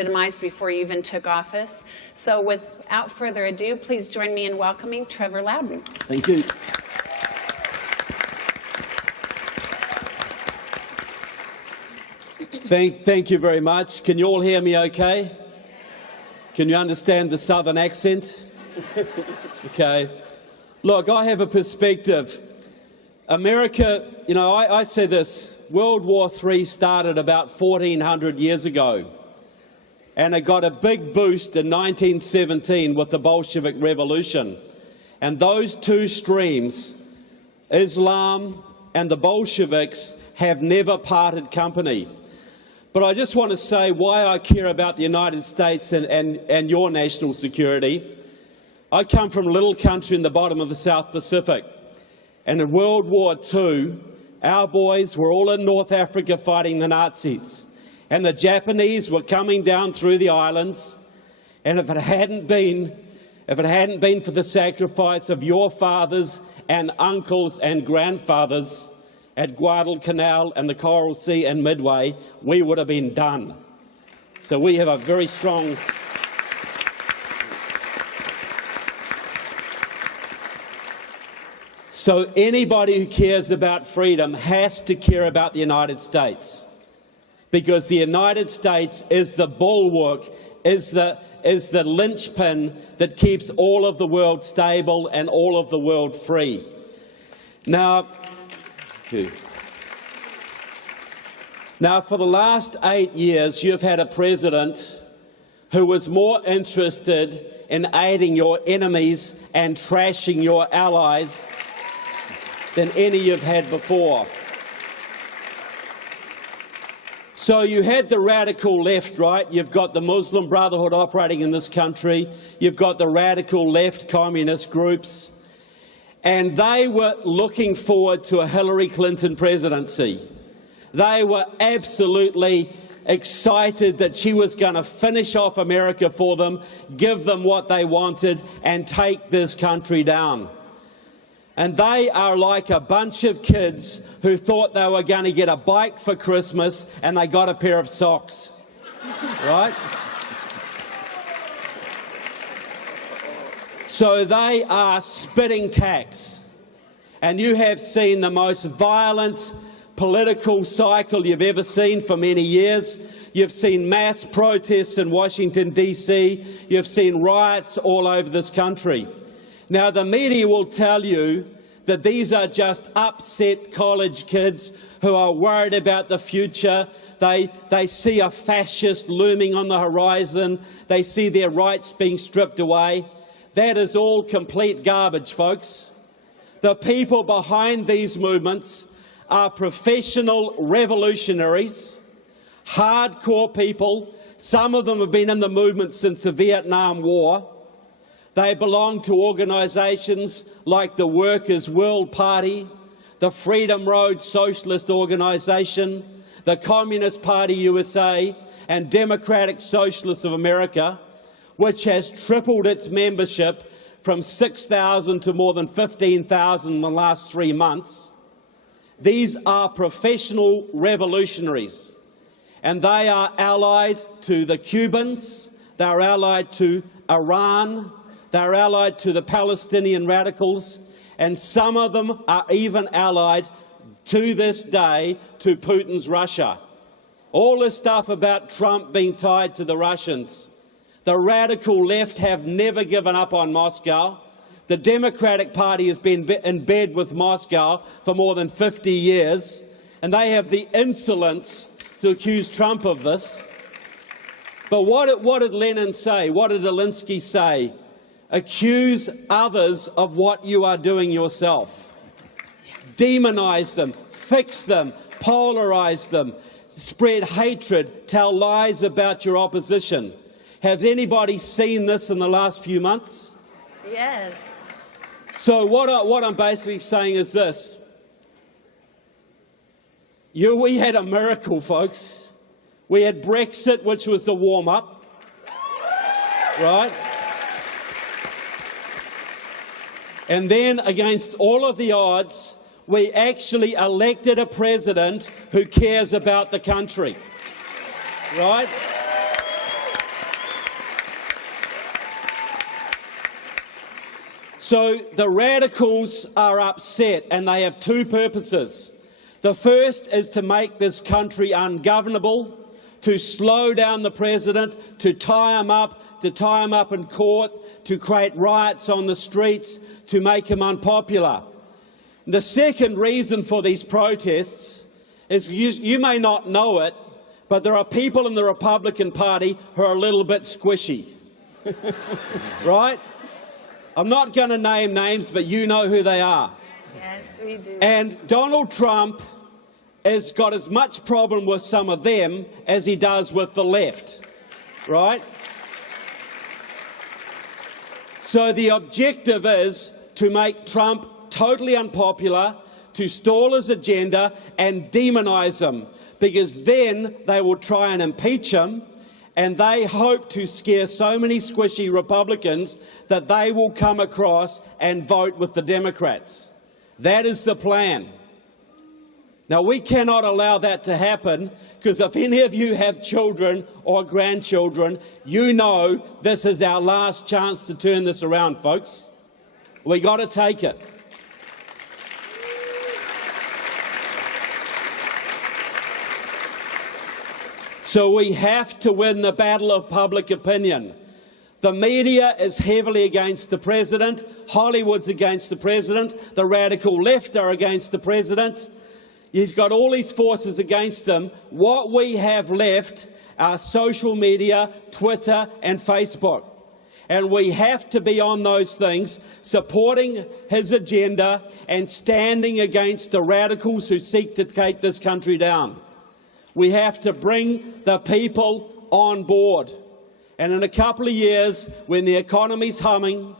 legitimized before you even took office. So without further ado, please join me in welcoming Trevor Louden. Thank you. Thank you very much. Can you all hear me okay? Can you understand the southern accent? Okay. Look, I have a perspective. America, you know, I say this, World War III started about 1400 years ago, and it got a big boost in 1917 with the Bolshevik Revolution. And those two streams, Islam and the Bolsheviks, have never parted company. But I just want to say why I care about the United States and your national security. I come from a little country in the bottom of the South Pacific, and in World War II, our boys were all in North Africa fighting the Nazis, and the Japanese were coming down through the islands, and if it hadn't been for the sacrifice of your fathers and uncles and grandfathers at Guadalcanal and the Coral Sea and Midway, we would have been done. So we have a very strong... So anybody who cares about freedom has to care about the United States, because the United States is the bulwark, is the linchpin that keeps all of the world stable and all of the world free. Now, for the last 8 years, you've had a president who was more interested in aiding your enemies and trashing your allies than any you've had before. So you had the radical left, right? You've got the Muslim Brotherhood operating in this country. You've got the radical left communist groups. And they were looking forward to a Hillary Clinton presidency. They were absolutely excited that she was going to finish off America for them, give them what they wanted, and take this country down. And they are like a bunch of kids who thought they were going to get a bike for Christmas and they got a pair of socks, right? So they are spitting tax. And you have seen the most violent political cycle you've ever seen for many years. You've seen mass protests in Washington, D.C. You've seen riots all over this country. Now, the media will tell you that these are just upset college kids who are worried about the future. They see a fascist looming on the horizon. They see their rights being stripped away. That is all complete garbage, folks. The people behind these movements are professional revolutionaries, hardcore people. Some of them have been in the movement since the Vietnam War. They belong to organisations like the Workers' World Party, the Freedom Road Socialist Organisation, the Communist Party USA, and Democratic Socialists of America, which has tripled its membership from 6,000 to more than 15,000 in the last 3 months. These are professional revolutionaries, and they are allied to the Cubans, they are allied to Iran, they are allied to the Palestinian radicals, and some of them are even allied to this day to Putin's Russia. All this stuff about Trump being tied to the Russians. The radical left have never given up on Moscow. The Democratic Party has been in bed with Moscow for more than 50 years, and they have the insolence to accuse Trump of this. But what did Lenin say? What did Alinsky say? Accuse others of what you are doing yourself. Demonize them, fix them, polarize them, spread hatred, tell lies about your opposition. Has anybody seen this in the last few months? Yes. So what I'm basically saying is this. We had a miracle, folks. We had Brexit, which was the warm-up, right? And then, against all of the odds, we actually elected a president who cares about the country, right? So the radicals are upset, and they have two purposes. The first is to make this country ungovernable, to slow down the president, to tie him up in court, to create riots on the streets, to make him unpopular. The second reason for these protests is you may not know it, but there are people in the Republican Party who are a little bit squishy. Right? I'm not going to name names, but you know who they are. Yes, we do. And Donald Trump has got as much problem with some of them as he does with the left, right? So the objective is to make Trump totally unpopular, to stall his agenda and demonise him, because then they will try and impeach him, and they hope to scare so many squishy Republicans that they will come across and vote with the Democrats. That is the plan. Now, we cannot allow that to happen, because if any of you have children or grandchildren, you know this is our last chance to turn this around, folks. We got to take it. So we have to win the battle of public opinion. The media is heavily against the president, Hollywood's against the president, the radical left are against the president. He's got all these forces against him. What we have left are social media, Twitter and Facebook. And we have to be on those things, supporting his agenda and standing against the radicals who seek to take this country down. We have to bring the people on board. And in a couple of years, when the economy's humming,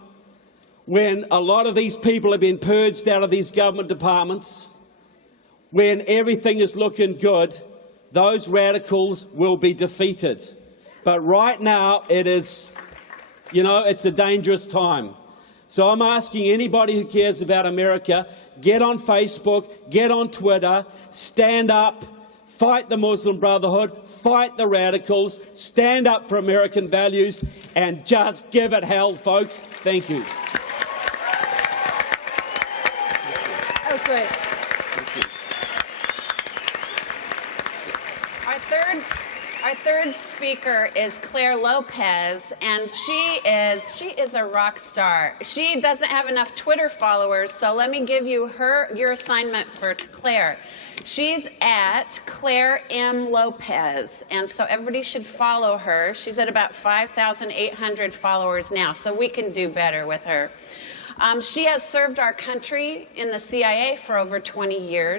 when a lot of these people have been purged out of these government departments, when everything is looking good, those radicals will be defeated. But right now, it is, it's a dangerous time. So I'm asking anybody who cares about America, get on Facebook, get on Twitter, stand up, fight the Muslim Brotherhood, fight the radicals, stand up for American values, and just give it hell, folks. Thank you. That was great. Our third speaker is Claire Lopez, and she is a rock star. She doesn't have enough Twitter followers, so let me give you your assignment for Claire. She's at Claire M. Lopez, and so everybody should follow her. She's at about 5,800 followers now, so we can do better with her. She has served our country in the CIA for over 20 years.